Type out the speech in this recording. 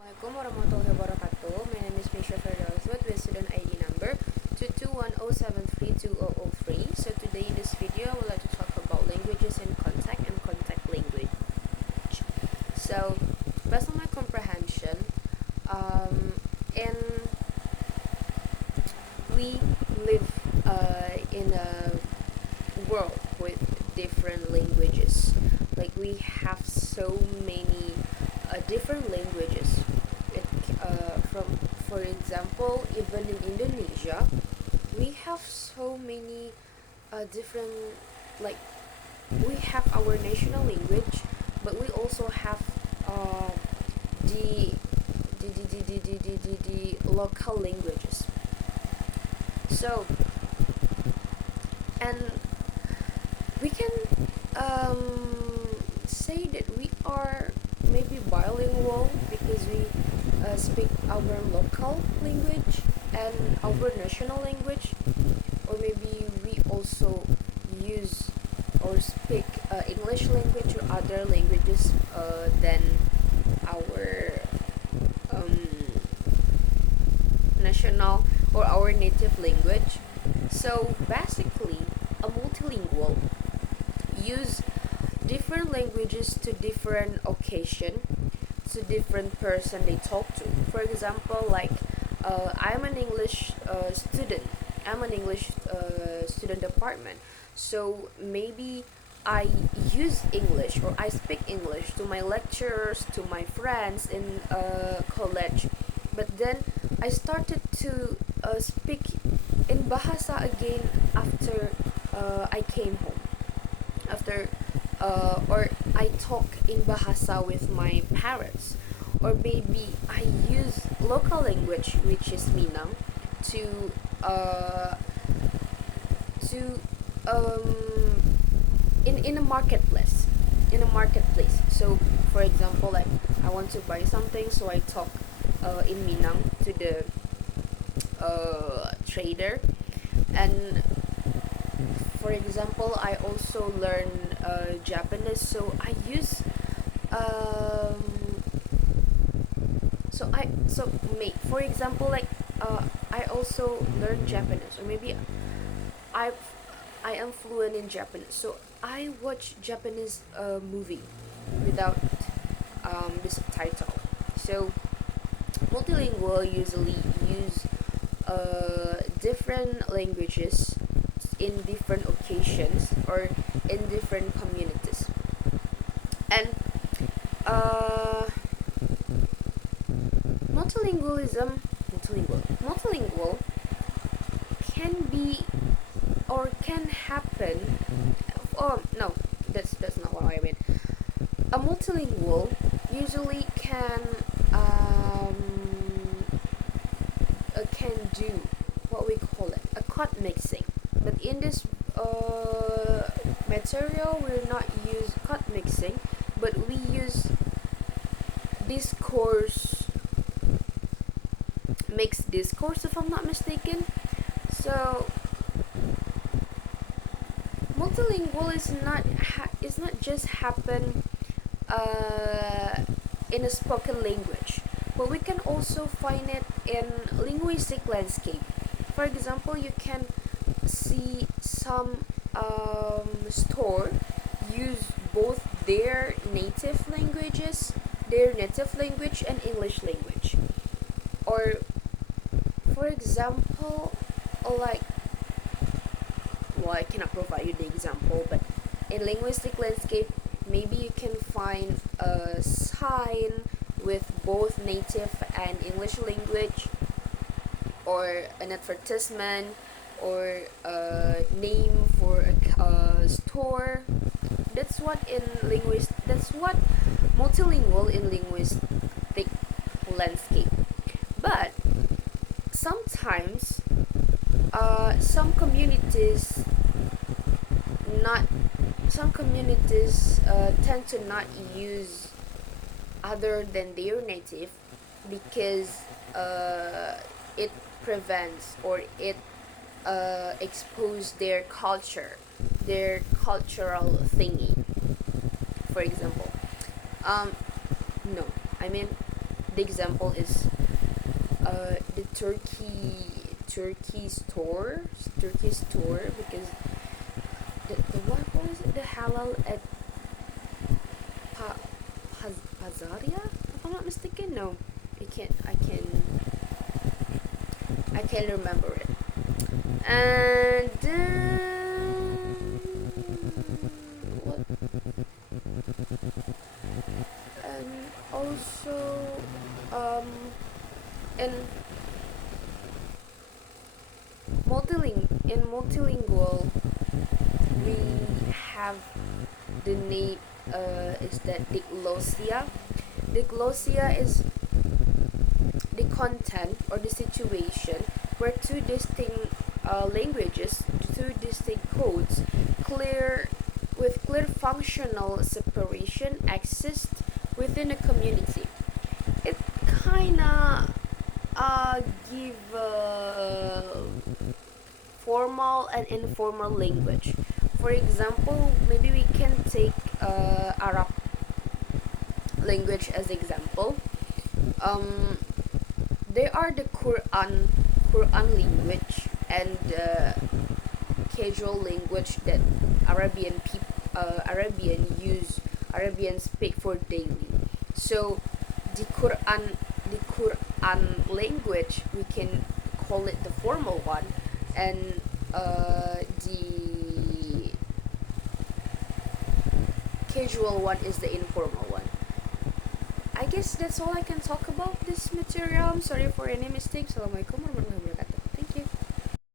Assalamualaikum warahmatullahi wabarakatuh. My name is Maysha Firdaus Loeth with student ID number 22107320003. So today in this video, I would like to talk about languages in contact and contact language. So, based on my comprehension, and we live in a world with different languages. Like we have so many different languages. From for example, even in Indonesia, we have so many different, like we have our national language, but we also have uh, the, the local languages. So, and we can say that we are maybe bilingual because we speak our local language and our national language, or maybe we also use or speak English language or other languages than our um, national or our native language. So basically, a multilingual use different languages to different occasion, to different person they talk to. For example, like I'm an English student. I'm an English student department. So maybe I use English or I speak English to my lecturers, to my friends in college. But then I started to speak in Bahasa again after I came home. After or I talk in Bahasa with my parents, or maybe I use local language, which is Minang, to uh, to in a marketplace, So for example, like I want to buy something, so I talk in Minang to the trader. And for example, I also learn Japanese, so I use for example, like I also learn Japanese, or maybe I I am fluent in Japanese, so I watch Japanese movie without the subtitle. So multilingual usually use different languages in different occasions or in different communities. And uh, multilingual can be or can happen. Oh no, that's not what I mean. A multilingual usually can do what we call it a cut mixing. But in this material, we'll not use cut mixing, but we use discourse, mixed discourse, if I'm not mistaken. So multilingual is not just happen in a spoken language, but we can also find it in linguistic landscape. For example, you can see some store use both their native language and English language. Or for example, like, well, I cannot provide you the example, but in linguistic landscape, maybe you can find a sign with both native and English language, or an advertisement, or a name for a store. That's what multilingual in linguistic landscape. But sometimes some communities not some communities tend to not use other than their native because it prevents or it expose their culture, their cultural thingy. For example, no, I mean the example is the turkey store, because the what is it, the halal at Pazaria, if I'm not mistaken. No, I can't remember it. And what? And also, in multilingual, we have the name is that diglossia. Diglossia is the content or the situation where two distinct languages, two distinct codes, clear with clear functional separation exist within a community. It kinda give formal and informal language. For example, maybe we can take Arab language as example. Um, they are the Quran language and casual language that Arabian speak for daily. So the Quran language, we can call it the formal one, and the casual one is the informal one. I guess that's all I can talk about this material. I'm sorry for any mistakes. Assalamualaikum warahmatullahi